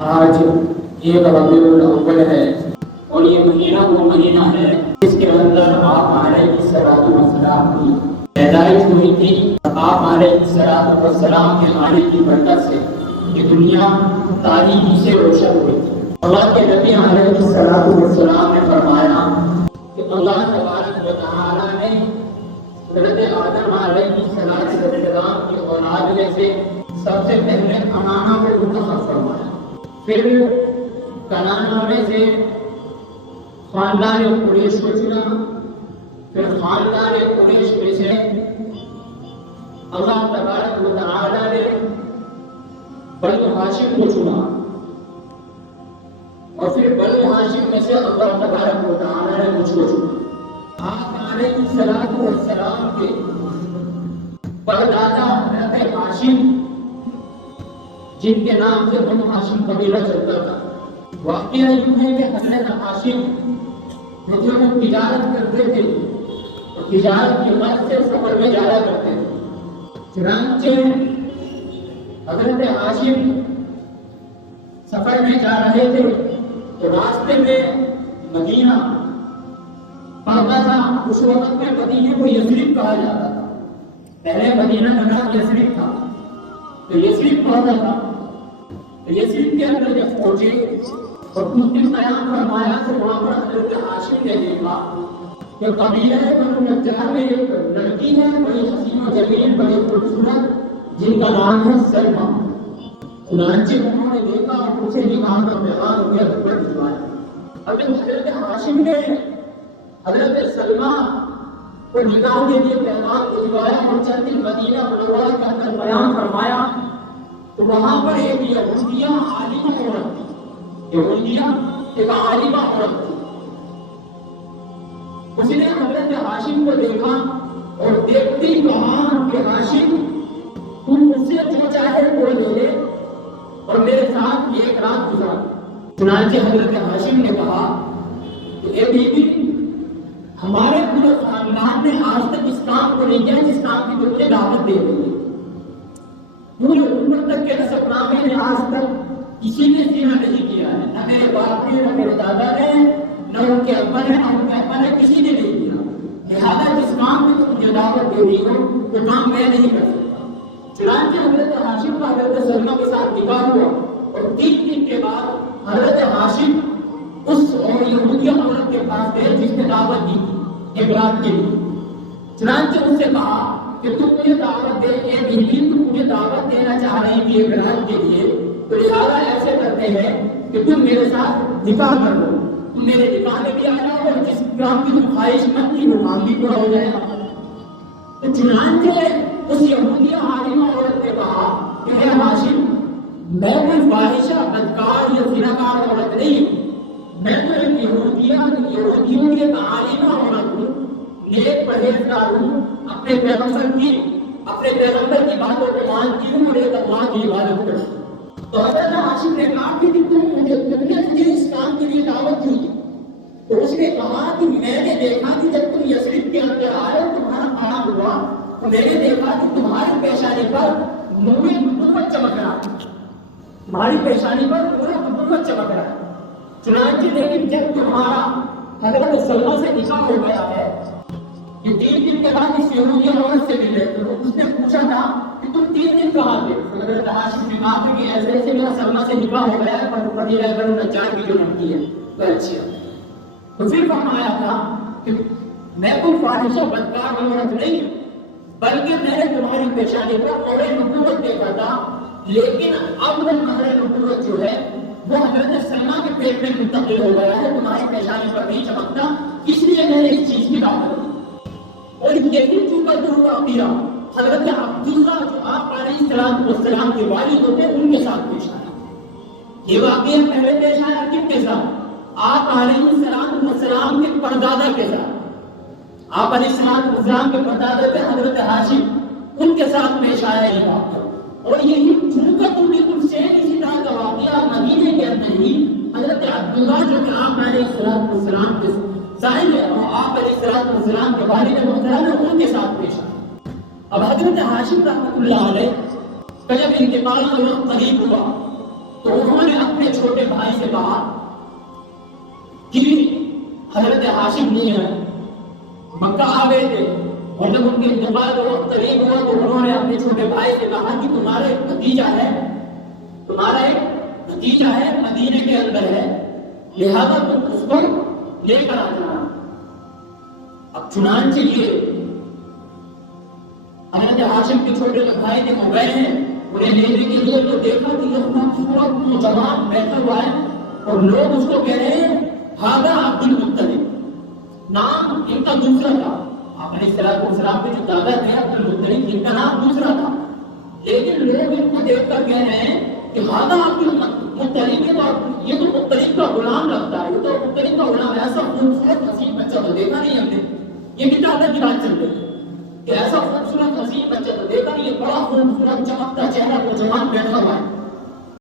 آج یہ ربیع الاول ہے اور یہ مہینہ وہ مہینہ ہے جس کے اندر آپ علیہ الصلوۃ والسلام کی پیدائش ہوئی تھی۔ آپ علیہ الصلوۃ والسلام کے آنے کی برکت سے یہ دنیا تاریکی سے روشن ہوئی تھی۔ اللہ کے نبی علیہ الصلوۃ والسلام نے فرمایا کہ اللہ تبارک و تعالیٰ نے حضرت آدم علیہ السلام کی اولاد میں سے سب سے پہلے کنانہ کو منتخب فرمایا، پھر کنانہ میں سے خاندان قریش کو چنا، پھر خاندان قریش میں سے اللہ تبارک و تعالیٰ نے بنو ہاشم کو چنا، اور پھر بنو ہاشم میں سے اللہ تبارک و تعالیٰ نے مجھ کو چنا۔ آپ علیہ السلام کے پردادا حضرت ہاشم، جن کے نام سے بنو ہاشم قبیلہ چلتا تھا، واقعہ یوں ہے کہ حضرت ہاشم جو تجارت کرتے تھے اور تجارت کی مدد سے سفر میں جایا کرتے تھے، چنانچہ حضرت ہاشم سفر میں جا رہے تھے تو راستے میں مدینہ پڑتا تھا۔ اس وقت میں مدینے کو یثرب کہا جاتا تھا، پہلے مدینہ کا نام یثرب تھا، تو یثرب پڑتا تھا۔ تو یثرب کے اندر جب پہنچے اور کچھ دن قیام فرمایا تو وہاں پر حضرت ہاشم نے دیکھا کہ قبیلہ بنو نجار میں ایک لڑکی ہے، بڑی حسین و جمیل، بڑی خوبصورت، جن کا نام ہے سلمہ۔ چنانچہ انہوں نے دیکھا اور اسے نکاح کا پیغام ہو گیا گھر پر بھجوایا۔ اب حضرت ہاشم نے حضرت سلمہ کو نکاح کے لیے پیغام بھجوایا اور چند دن مدینہ منورہ کا اندر قیام فرمایا تو وہاں پر ایک یہودیہ عالمہ عورت تھی، یہودیہ ایک عالمہ عورت تھی۔ اس نے حضرت ہاشم کو دیکھا اور دیکھتے ہی کہا کہ ہاشم تم مجھ سے جو چاہے وہ لے لے اور میرے ساتھ ایک رات گزار۔ چنانچہ حضرت ہاشم نے کہا کہ اے بیوی، ہمارے پورے خاندان نے آج تک اس کام کو نہیں کیا جس کام کی تم نے دعوت دے دی ہے۔ پورے عمر تک کے نسب نامے میں آج تک کسی نے زنا نہیں کیا ہے، نہ میرے باپ نے، نہ میرے دادا نے، نہ ان کے ابا نے، نہ ان کے ابا نے، کسی نے نہیں کیا۔ لہٰذا جس کام میں تم مجھے دعوت دے رہی ہو وہ کام میں نہیں کر سکتا۔ چنانچہ حضرت ہاشم کا حضرت سلمہ کے ساتھ نکاح ہوا اور 3 دن کے بعد حضرت ہاشم اس یہودیہ عورت کے پاس گئے جس نے دعوت دی تھی ایک رات کے لیے۔ چنانچہ اس سے کہا کہ تم مجھے دعوت دے، اے بیوی تم مجھے دعوت دینا چاہ رہی تھی ایک رات کے لیے، تو لہٰذا ایسے کرتے ہیں کہ تم میرے ساتھ نکاح کر لو، تم میرے نکاح میں بھی آ جاؤ اور جس کام کی تم خواہش مند تھی وہ کام بھی پورا ہو جائے گا۔ تو چنانچہ اس یہودیہ عالمہ عورت نے کہا کہ اے ہاشم، میں کوئی فاحشہ، بدکار یا زناکار عورت نہیں ہوں، میں تو ایک یہودیوں کی ایک عالمہ عورت ہوں، نیک پرہیزگار ہوں، اپنے پیغمبر کی باتوں کو مانتی ہوں اور ایک اللہ کی عبادت کرتی ہوں۔ تو حضرت ہاشم نے کہا کہ تجھے اس کام کے لیے دعوت دی تھی؟ تو اس نے کہا کہ میں نے دیکھا کہ جب تم یثرب کے اندر آئے تمہارا کھڑا ہوا تو میں نے دیکھا کہ تمہاری پیشانی پر نور نبوت چمک رہا ہے، تمہاری پیشانی پر نور نبوت چمک رہا ہے۔ چنانچہ لیکن جب تمہارا حضرت سلمہ سے نکاح ہو گیا ہے، یہ 3 دن کے بعد اس یہودیہ عورت سے ملے تو اس نے پوچھا تھا کہ تم 3 دن کہاں تھے؟ حضرت ہاشم نے کہا کہ ایسے ایسے میرا سلمہ سے نکاح ہو گیا ہے پر قبیلہ بنو نجار کی جو لڑکی ہے وہ اچھی ہے۔ تو پھر فرمایا تھا کہ میں کوئی فاحشہ بدکار عورت نہیں بلکہ میں نے تمہاری پیشانی پر نور نبوت دیکھا تھا، لیکن اب وہ نور نبوت جو ہے وہ حضرت سلمہ کے پیٹ میں منتقل ہو گیا ہے، تمہاری پیشانی پر نہیں چمکتا، اس لیے میں نے اس چیز کی دعوت دی۔ اور یہی چونکہ جو واقعہ حضرت عبداللہ جو آپ علیہ السلام کے والد ہوتے ہیں ان کے ساتھ پیش آیا۔ یہ واقعہ پہلے پیش آیا کن کے ساتھ؟ آپ علیہ السلام کے پردادا کے ساتھ۔ آپ علیہ السلام کے پردادا تھے حضرت ہاشم، ان کے ساتھ پیش آیا یہ واقعہ۔ اور یہی چونکہ تو بالکل سیم اسی طرح کا واقعہ مدینے کے اندر ہی حضرت عبداللہ جو کہ آپ علیہ السلام کے ظاہر ہے اور آپ علیہ السلام کے والد محترم ہیں ان کے ساتھ پیش آیا۔ اب حضرت ہاشم رحمۃ اللہ علیہ کا جب انتقال کا وقت قریب ہوا تو انہوں نے اپنے سے کہا کہ حضرت ہاشم نہیں ہے، مکہ آ گئے تھے، اور جب ان کے انتقال کا وقت قریب ہوا تو انہوں نے اپنے چھوٹے بھائی سے کہا کہ تمہارا ایک بھتیجا ہے مدینے کے اندر ہے، لہذا تم اس کو لے کر آ جانا۔ اب چنانچہ یہ حضرت ہاشم کے چھوٹے بھائی کے وہ گئے ہیں، انہیں لینے کے لیے تو دیکھا کہ یہ خوبصورت نوجوان بیٹھا ہوا ہے اور لوگ اس کو کہہ رہے ہیں ہاذا عبد المطلب، نام ان کا دوسرا تھا، آپ علیہ السلام کے جو دادا تھے عبد المطلب، ان کا نام دوسرا تھا، لیکن لوگ ان کو دیکھ کر کہہ رہے ہیں کہ ہاذا عبد المطلب، یہ تو مطلب کا غلام لگتا ہے، یہ تو مطلب کا غلام، ایسا خوبصورت حسین بچہ تو دیکھا نہیں ہم نے، یہ بھی دادا کی بات چل رہی ہے کہ ایسا خوبصورت حسین بچہ تو دیکھا نہیں، یہ بڑا خوبصورت چمکتا چہرہ نوجوان بیٹھا ہوا ہے۔